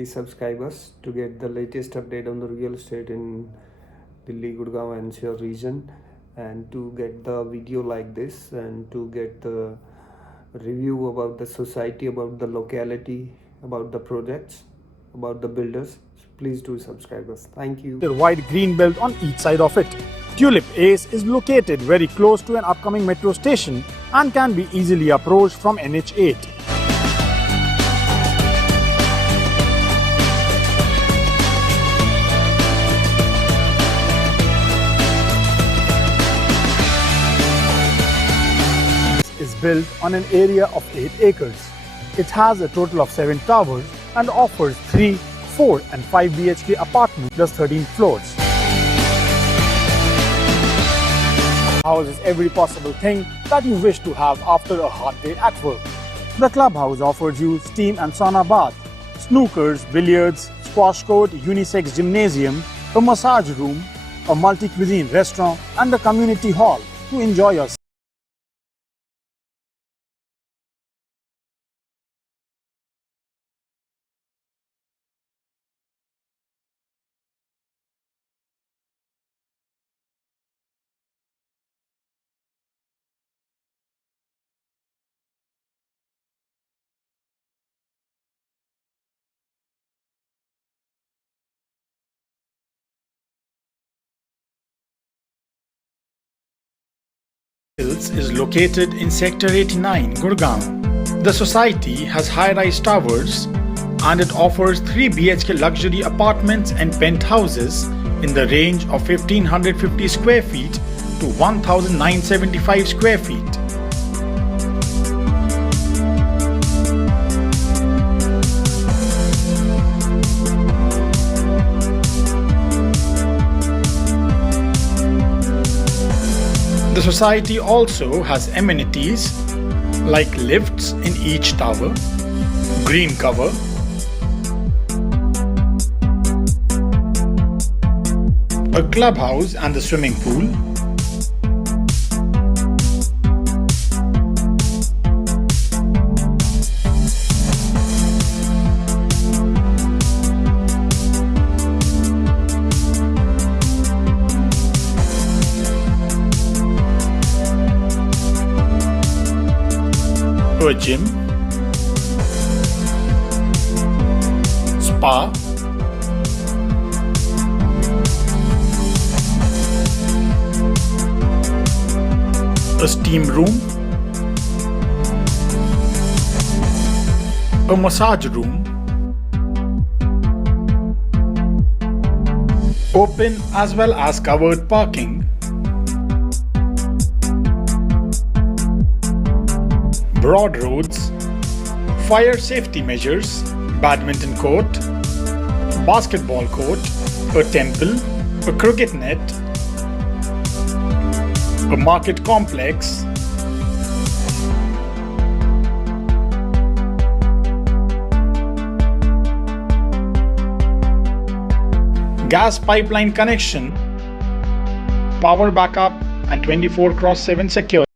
Please subscribe us to get the latest update on the real estate in Delhi, Gurgaon and NCR region, and to get the video like this, and to get the review about the society, about the locality, about the projects, about the builders. Please do subscribe us. Thank you. A wide green belt on each side of it. Tulip Ace is located very close to an upcoming metro station and can be easily approached from NH8. Is built on an area of 8 acres. It has a total of 7 towers and offers 3, 4 and 5 BHK apartments plus 13 floors. The house is every possible thing that you wish to have after a hard day at work. The clubhouse offers you steam and sauna bath, snookers, billiards, squash court, unisex gymnasium, a massage room, a multi-cuisine restaurant and a community hall to enjoy yourself. Is located in Sector 89, Gurgaon. The society has high-rise towers and it offers 3 BHK luxury apartments and penthouses in the range of 1550 square feet to 1975 square feet. The society also has amenities like lifts in each tower, green cover, a clubhouse and the swimming pool, a gym, spa, a steam room, a massage room, open as well as covered parking, broad roads, fire safety measures, badminton court, basketball court, a temple, a cricket net, a market complex, gas pipeline connection, power backup and 24/7 security.